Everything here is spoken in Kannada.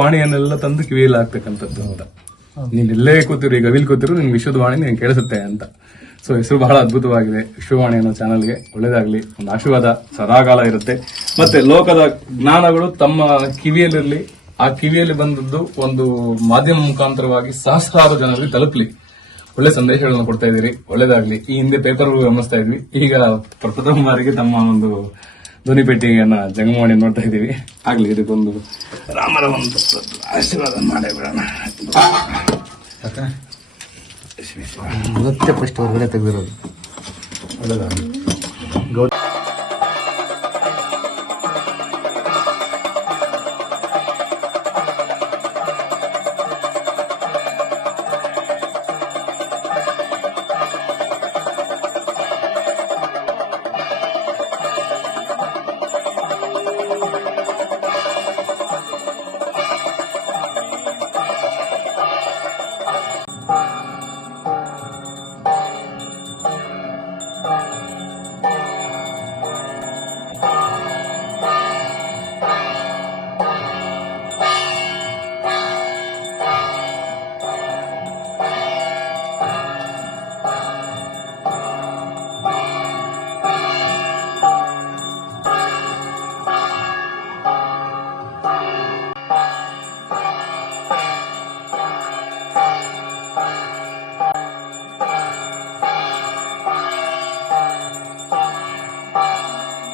ವಾಣಿಯನ್ನೆಲ್ಲ ತಂದು ಕಿವಿಯಲ್ಲಿ ಹಾಕ್ತಕ್ಕಂಥದ್ದು ಅಂತ. ನೀನ್ ಎಲ್ಲೇ ಕೂತಿರು, ಈಗ ಗವಿಲ್ ಕೂತಿರು, ನಿಮ್ಗೆ ವಿಶ್ವದ ವಾಣಿ ನಿನ್ ಕೇಳಿಸುತ್ತೆ ಅಂತ. ಸೊ ಹೆಸರು ಬಹಳ ಅದ್ಭುತವಾಗಿದೆ. ವಿಶ್ವವಾಣಿ ಅನ್ನೋ ಚಾನಲ್ಗೆ ಒಳ್ಳೇದಾಗ್ಲಿ, ಒಂದು ಆಶೀರ್ವಾದ ಸದಾಕಾಲ ಇರುತ್ತೆ. ಮತ್ತೆ ಲೋಕದ ಜ್ಞಾನಗಳು ತಮ್ಮ ಕಿವಿಯಲ್ಲಿರಲಿ, ಆ ಕಿವಿಯಲ್ಲಿ ಬಂದದ್ದು ಒಂದು ಮಾಧ್ಯಮ ಮುಖಾಂತರವಾಗಿ ಸಹಸ್ರಾರು ಜನರಿಗೆ ತಲುಪಲಿ. ಒಳ್ಳೆ ಸಂದೇಶಗಳನ್ನು ಕೊಡ್ತಾ ಇದೀರಿ, ಒಳ್ಳೇದಾಗ್ಲಿ. ಈ ಹಿಂದೆ ಪೇಪರ್ ಗಮನಿಸ್ತಾ ಇದ್ವಿ, ಈಗ ಪ್ರಪ್ರಥಮ ಬಾರಿಗೆ ತಮ್ಮ ಒಂದು ಧ್ವನಿ ಪೆಟ್ಟಿಗೆಯನ್ನ ಜಂಗಮವಾಣಿ ನೋಡ್ತಾ ಇದೀವಿ. ಆಗ್ಲಿ, ಇದಕ್ಕೊಂದು ರಾಮರ ಒಂದು ಆಶೀರ್ವಾದ ಮಾಡೇ ಬಿಡೋಣ. ಮತ್ತೆ ಫಸ್ಟ್ ಹೊರಗಡೆ ತೆಗೆದಿರೋದು ಒಳ್ಳೇದಾಗ್ಲಿ.